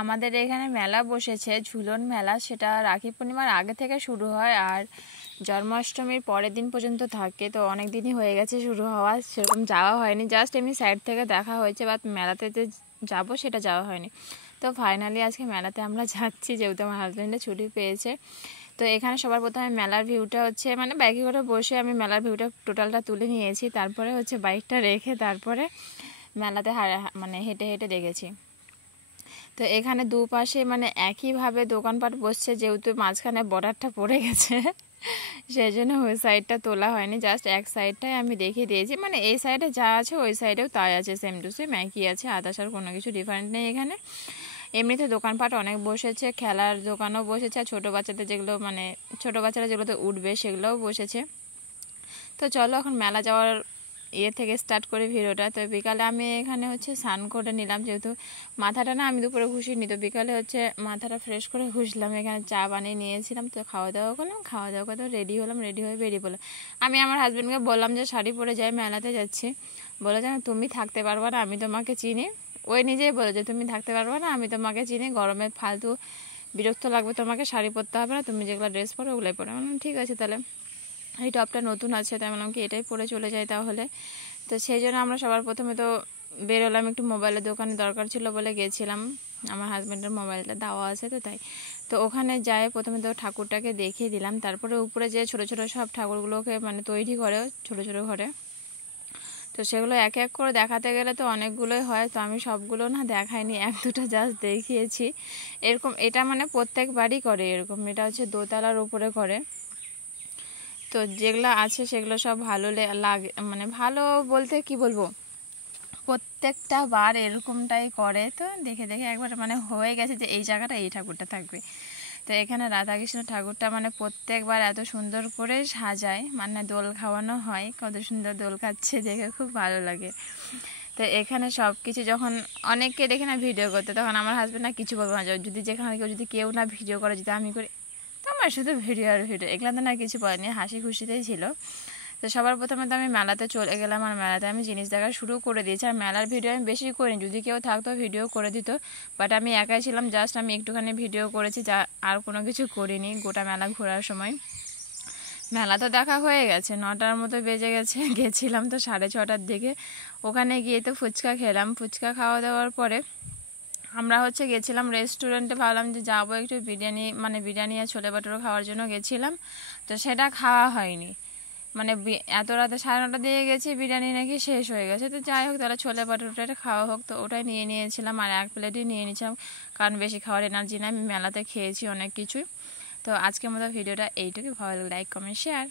আমাদের এখানে মেলা বসেছে, ঝুলন মেলা। সেটা রাখি পূর্ণিমার আগে থেকে শুরু হয় আর জন্মাষ্টমীর পরের দিন পর্যন্ত থাকে। তো অনেক দিনই হয়ে গেছে শুরু হওয়া, সেরকম যাওয়া হয়নি, জাস্ট এমনি সাইড থেকে দেখা হয়েছে, বাট মেলাতে যে যাবো সেটা যাওয়া হয়নি। তো ফাইনালি আজকে মেলাতে আমরা যাচ্ছি, যেহেতু আমার হাজব্যান্ডে ছুটি পেয়েছে। তো এখানে সবার প্রথমে মেলার ভিউটা হচ্ছে, মানে বাইকে করে বসে আমি মেলার ভিউটা টোটালটা তুলে নিয়েছি, তারপরে হচ্ছে বাইকটা রেখে তারপরে মেলাতে মানে হেঁটে হেঁটে দেখেছি। তো এখানে দুপাশে মানে একইভাবে দোকানপাট বসছে, যেহেতু মাঝখানে বর্ডারটা পড়ে গেছে সেই জন্য ওই সাইডটা তোলা হয়নি, জাস্ট এক সাইডটাই আমি দেখিয়ে দিয়েছি। মানে এই সাইডে যা আছে ওই সাইডেও তাই আছে, সেম টু সেম একই আছে, আদার্স আর কোনো কিছু ডিফারেন্ট নেই এখানে। এমনিতে দোকানপাট অনেক বসেছে, খেলার দোকানও বসেছে, আর ছোটো বাচ্চাদের যেগুলো মানে ছোটো বাচ্চারা যেগুলোতে উঠবে সেগুলোও বসেছে। তো চলো এখন মেলা যাওয়ার থেকে স্টার্ট করি ভিডিওটা। তো বিকালে আমি এখানে হচ্ছে স্নান করে নিলাম, যেহেতু মাথাটা না আমি দুপুরে ঘুষিনি, তো বিকালে হচ্ছে মাথাটা ফ্রেশ করে ঘুষলাম। এখানে চা বানিয়ে নিয়েছিলাম, তো খাওয়া দাওয়া করলাম, খাওয়া দাওয়া করে রেডি হলাম, রেডি হয়ে বেরিয়ে পড়লাম। আমি আমার হাজব্যান্ডকে বললাম যে শাড়ি পরে যাই, মেলাতে যাচ্ছি। বলে যে তুমি থাকতে পারবা না, আমি তোমাকে চিনি। ওই নিজেই বলে যে তুমি থাকতে পারবা না, আমি তোমাকে চিনি, গরমে ফালতু বিরক্ত লাগবে, তোমাকে শাড়ি পরতে হবে না, তুমি যেগুলো ড্রেস পরো ওগুলোই পরো। আমি ঠিক আছে, তাহলে এই টপটা নতুন আছে, তাই বললাম কি এটাই পরে চলে যাই তাহলে। তো সেই জন্য আমরা সবার প্রথমে তো বেরোলাম, একটু মোবাইলের দোকানে দরকার ছিল বলে গেছিলাম, আমার হাজব্যান্ডের মোবাইলটা দেওয়া আছে তো তাই। তো ওখানে যাই প্রথমে তো ঠাকুরটাকে দেখিয়ে দিলাম, তারপরে উপরে যে ছোটো ছোটো সব ঠাকুরগুলোকে মানে তৈরি করে ছোটো ছোটো ঘরে, তো সেগুলো এক এক করে দেখাতে গেলে তো অনেকগুলোই হয়, তো আমি সবগুলো না দেখাইনি, এক দুটো জাস্ট দেখিয়েছি। এরকম এটা মানে প্রত্যেকবারই করে এরকম, এটা হচ্ছে দোতলার উপরে করে। তো যেগুলো আছে সেগুলো সব ভালো লাগে, মানে ভালো বলতে কি বলবো, প্রত্যেকটা বার এরকমটাই করে। তো দেখে দেখে একবার মানে হয়ে গেছে যে এই জায়গাটা এই ঠাকুরটা থাকবে। তো এখানে রাধাকৃষ্ণ ঠাকুরটা মানে প্রত্যেকবার এত সুন্দর করে সাজায়, মানে দোল খাওয়ানো হয়, কত সুন্দর দোল খাচ্ছে, দেখে খুব ভালো লাগে। তো এখানে সব কিছু যখন অনেককে দেখে না ভিডিও করতে, তখন আমার হাজব্যান্ড না কিছু বলবো না, যদি যেখানে কেউ না ভিডিও করে, যদি আমি করি, তো আমার শুধু ভিডিও আর ভিডিও, এগুলো না কিছু বলেনি, হাসি খুশিতেই ছিল। তো সবার প্রথমে তো আমি মেলাতে চলে গেলাম, আর মেলাতে আমি জিনিস দেখা শুরু করে দিয়েছি। আর মেলার ভিডিও আমি বেশি করিনি, যদি কেউ থাকতো ভিডিও করে দিত, বাট আমি একাই ছিলাম, জাস্ট আমি একটুখানি ভিডিও করেছি, যা আর কোনো কিছু করিনি গোটা মেলা ঘোরার সময়। মেলা তো দেখা হয়ে গেছে, 9টার মতো বেজে গেছে, গেছিলাম তো 6:30টার দিকে। ওখানে গিয়ে তো ফুচকা খেলাম, ফুচকা খাওয়া দাওয়ার পরে আমরা হচ্ছে গেছিলাম রেস্টুরেন্টে, ভাবলাম যে যাবো একটু বিরিয়ানি আর ছোলে ভাটুরা খাওয়ার জন্য গেছিলাম, তো সেটা খাওয়া হয়নি। মানে এত রাতে 9:30 দিয়ে গেছি, বিরিয়ানি নাকি শেষ হয়ে গেছে। তো যাই হোক, তাহলে ছোলে ভাটুরাটা খাওয়া হোক, তো ওটাই নিয়েছিলাম, আর 1 প্লেটই নিয়ে নিয়েছিলাম, কারণ বেশি খাওয়ার এনার্জি না, আমি মেলাতে খেয়েছি অনেক কিছুই। তো আজকের মতো ভিডিওটা এইটুকু, ভালো লাইক কমেন্ট শেয়ার।